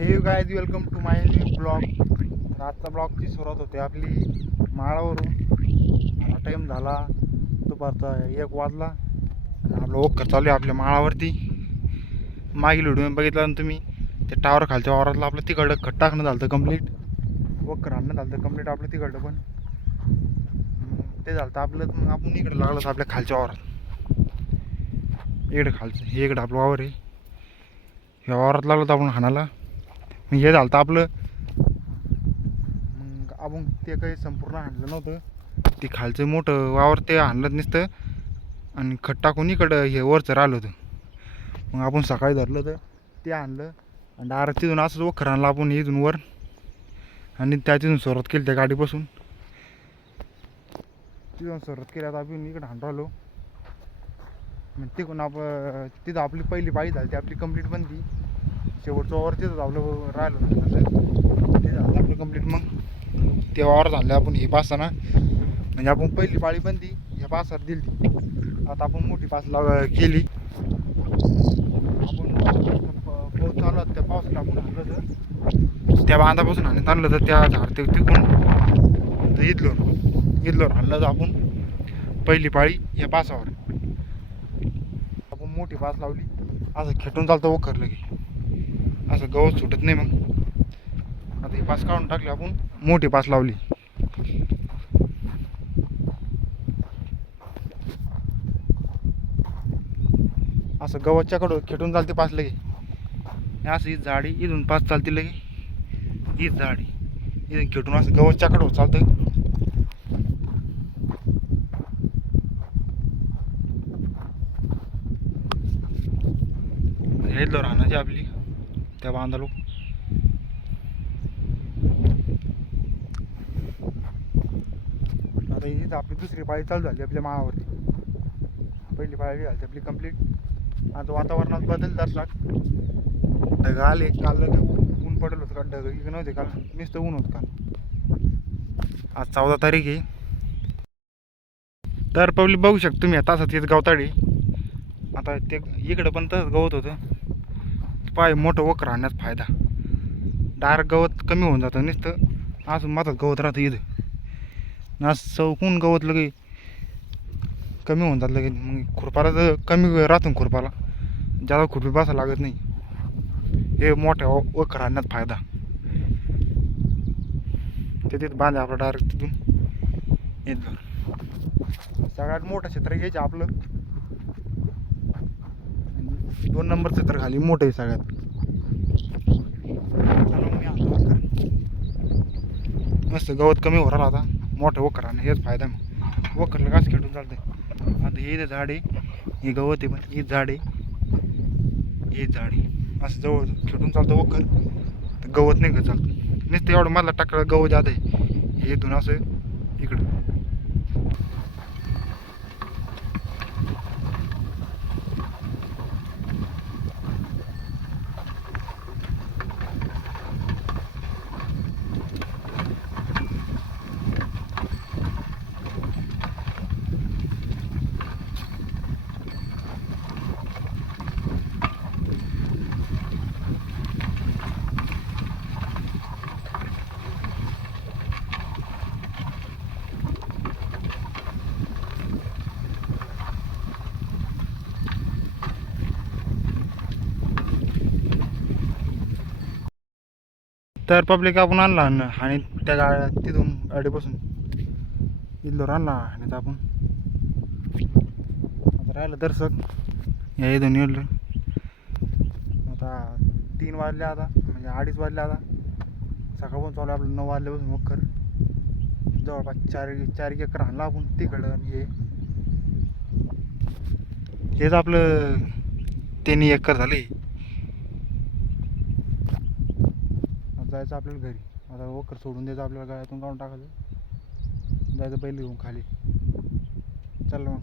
हे guys welcome to my new blog. तर आजचा ब्लॉगची सुरुवात होते आपली माळावरून. आता टाईम झाला दुपारचा 1 वाजला आणि आपलं वखर चालू आहे आपल्या माळावरती. मागील व्हिडिओ बघितला ना तुम्ही, ते टावर खालच्या वावरातलं आपलं तिकडं खत टाकणं झालं कम्प्लीट, वखर आणणं झालं कम्प्लीट आपलं तिकडं पण. मग ते झालं आपलं, मग आपण इकडं लागलं आपल्या खालच्या वावरात. इकडं खालचं हे इकडं आपलं वावर आहे, ह्या वावरात लागलो तर आपण हाणाला. मग हे झालं आपलं. मग आपण ते काही संपूर्ण आणलं नव्हतं, ते खालचं मोठं वावर ते आणलं नसतं आणि खत टाकून इकडं हे वरचं राहिलं होतं. मग आपण सकाळी धरलं तर ते आणलं आणि डायरेक्ट तिथून असंच वखर आणलं आपण इथून वर आणि त्यातून सुरुवात केली त्या गाडीपासून. तिथून सुरुवात केली आता आपण इकडं हाण राहिलो. मग तिकडून आपण तिथं आपली पहिली पाळी झाली, ती आपली कंप्लीट बनती. शेवटचं वावर तिथंच आपलं राहिलं ते झालं आपलं कंप्लीट. मग ते वावर झालं आपण हे पासताना, म्हणजे आपण पहिली पाळी बनती ह्या पासावर दिली ती. आता आपण मोठी पास केली. आपण पाऊस चालू होता, त्या पावसाला आपण आणलं तर त्या बांधापासून आणत आणलं तर त्या झाड ते तिकून इथलं आणलं तर आपण पहिली पाळी या पासावर आपण मोठी पास लावली. असं खेटून चालतं वखरलं की असं गवत सुटत नाही. मग आता ही पास काढून टाकली, आपण मोठी पास लावली. असं गवतच्याकडं खेटून चालते पास लगे. असं ही झाडी इथून पास चालते लगे, हीच झाडी इथून खेटून असं गवतच्याकडं चालतं. हेच राहण्याची आपली त्या बांधालो. आता ही आपली दुसरी पाळी चालू झाली आपल्या माळावरती. पहिली पाळी झाली आपली कंप्लीट. आता वातावरणात बदल असला, ढग आले. काल ऊन पडलं होतं का, ढग इकडे नव्हते काल, नुसतं ऊन होतं काल. आज 14 तारीख आहे. तर पब्लिक बघू शकतो तुम्ही आता तेच गवताडी. आता ते इकडं पण तसंच गवत होतं. पाय मोठं वखर आणण्यात फायदा, डायरेक्ट गवत कमी होऊन जातं. नुसतं अजून माझं गवत राहतं इथं, असं चौकून गवत लगे कमी होऊन जात लगे. मग खुरपाला तर कमी राहतो, खुरपाला जादा खुरपी बसा लागत नाही. हे मोठ्या वखर आणण्यात फायदा. ते तिथं बांधे आपलं डायरेक्ट तिथून येत. सगळ्यात मोठं क्षेत्र घ्यायचं आपलं, 2 नंबर क्षेत्र खाली मोठं आहे सगळ्यात. मस्त गवत कमी हो राहिला आता, मोठं वखर आणि हेच फायदा. मग वखरला कसं खेटून चालतंय. आता हे झाड आहे, हे गवत आहे, पण हीच झाड आहे, हीच झाड आहे. असं जवळ खेटून चालतं वखर, तर गवत नाही का चालतं. नुसतं एवढं मला टाकलं गवत जात आहे. हे इथून असं इकडं. तर पब्लिक आपण आणला आणि त्या गाड्या तिथून गाडीपासून इथलं आणला आणि आपण आता राहिलं दर्शक या इथून येलं. आता 3 वाजले, आता म्हणजे 2:30 वाजले. आता सकाळपासून चालू आपलं 9 वाजल्यापासून वखर. जवळपास 4 एकर आणला आपण तिकडं. आणि हेच आपलं 3 एकर झाले. जायचं आपल्याला घरी. आता वखर सोडून द्यायचं आपल्याला, गाड्यातून काढून टाकायचं, जायचं बैल घेऊन खाली. चल मग.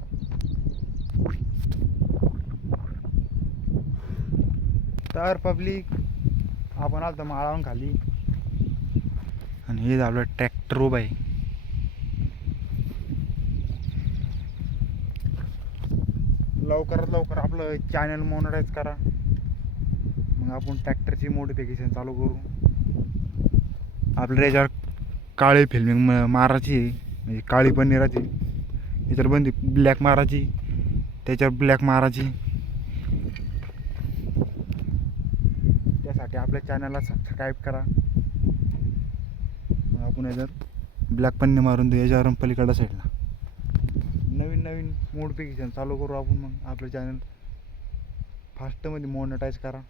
तर पब्लिक आपण आलो माळावून खाली आणि हे आपलं ट्रॅक्टर उभं आहे. लवकरात लवकर आपलं चॅनल मॉनिटाईज करा, मग आपण ट्रॅक्टरची मॉडिफिकेशन चालू करू. आपल्याला याच्यावर काळी फिल्मिंग मारायची आहे, म्हणजे काळी पनीराची. याच्यावर बंदी ब्लॅक मारायची, त्याच्यावर ब्लॅक मारायची. त्यासाठी आपल्या चॅनलला सबस्क्राईब करा. मग आपण याच्यात ब्लॅक पन्नी मारून देऊ याच्यावर पलीकडल्या साईडला. नवीन नवीन मॉडिफिकेशन चालू करू आपण. मग आपलं चॅनल फास्टमध्ये मॉनिटाईज करा.